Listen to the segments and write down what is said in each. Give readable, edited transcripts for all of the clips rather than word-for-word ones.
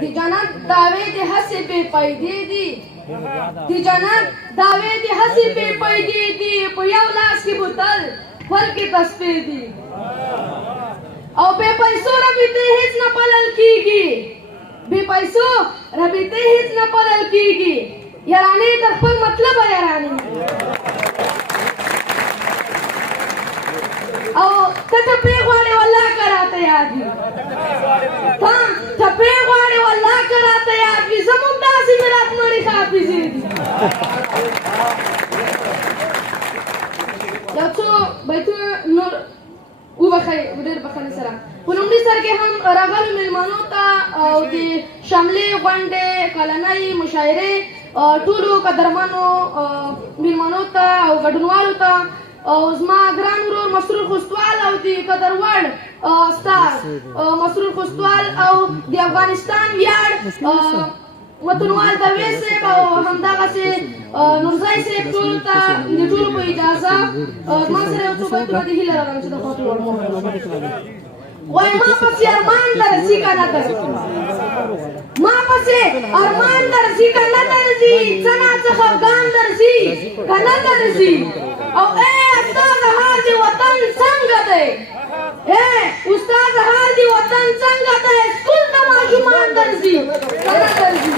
دی جنت دعوی دی حسی بے پیدی دی دی جنت دعوی دی حسی بے پیدی دی پیو لاس کی بوتل ور کی تصویر دی او بے پیسو ربیتے ہیچ نہ پلل کیگی بے پیسو ربیتے ہیچ نہ پلل کیگی یارانی در خپل مطلب ہے یارانی او تٹپے غواڑے واللہ کراتے یادی تٹپے غواڑے واللہ کراتے یادی زمون داسی میرات مڑی خافیزی دی یو څو بیتونه نور وبخښئ ډېر بخښنې سره په لومړي سر کې هم راغلو مېلمنو ته او د شملې غونډې کلنۍ مشاعرې ټولو قدرمنو مېلمنو ته او ګډونوالو ته او زما ګران ورور مسرور خوستوال او د قدروړ استاد مسرور خوستوال او د افغانستان ویاړ وطنوال درویش صاحب او همدغسې نورزی صاحب ټولو ته د ټولو په اجازه زما سره یو څو بیتونه د هیله لرم چې د خاطر وړم وای ما پسې ارمان درځي که نه درځي ما پسې ارمان درځي که نه درځي څه ناڅه خفګان درځي که نه درځي او ای استاده حال د وطن څنګه دی استاده حال د وطن څنګه دی سکول ته ماشومان درځي که نه درځي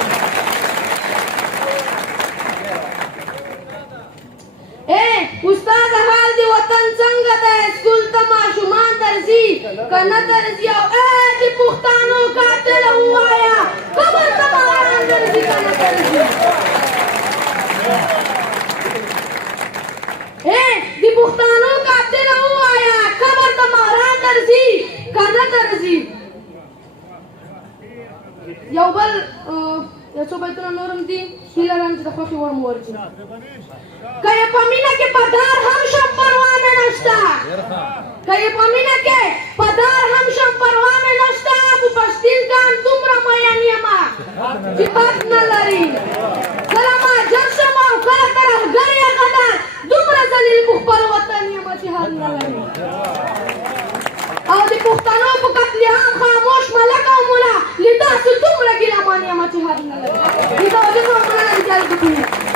استاد حال دی وطن څنګه دی سکول ته ماشومان درځي که نه درځي او د پښتانو قاتل ووایه قبر ته ماران درځي که نه درځي د پښتانو قاتل ووایه قبر ته ماران درځي که نه درځي یو بل یو څو بیتونه نور هم دي هیله لرم چې د خوښې وړ مو ورځي که یې په مینه کې پدار هم شم پروا مې نشته که یې په مینه کې پدار هم شم پروا مې نشته په پښتین کان دومره مین یمه چې بد نه لري کله مهاجر شم او کله ترهګر یا غدار دومره ذلیل په خپل وطن یمه چې حد نه لري او د پښتنو په قتل عام خاموش ملک او ملا له تاسو دومره ګیلمان یمه چې حد نه لري د توجه او مننه د جلب کوي